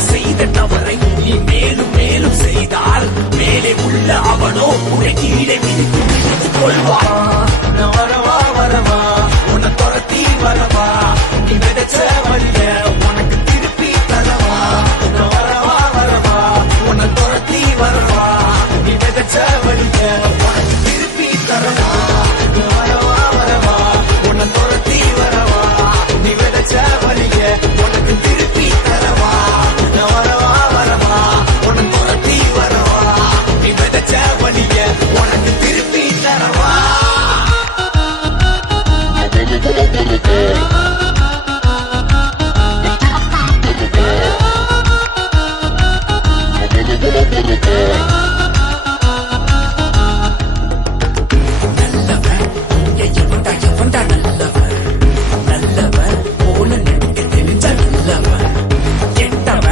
செய்த தவறை நீ மேலும் மேலும் செய்தால் மேலே உள்ள அவனோ உன்னை கீழே மிதித்து கொள்வான்.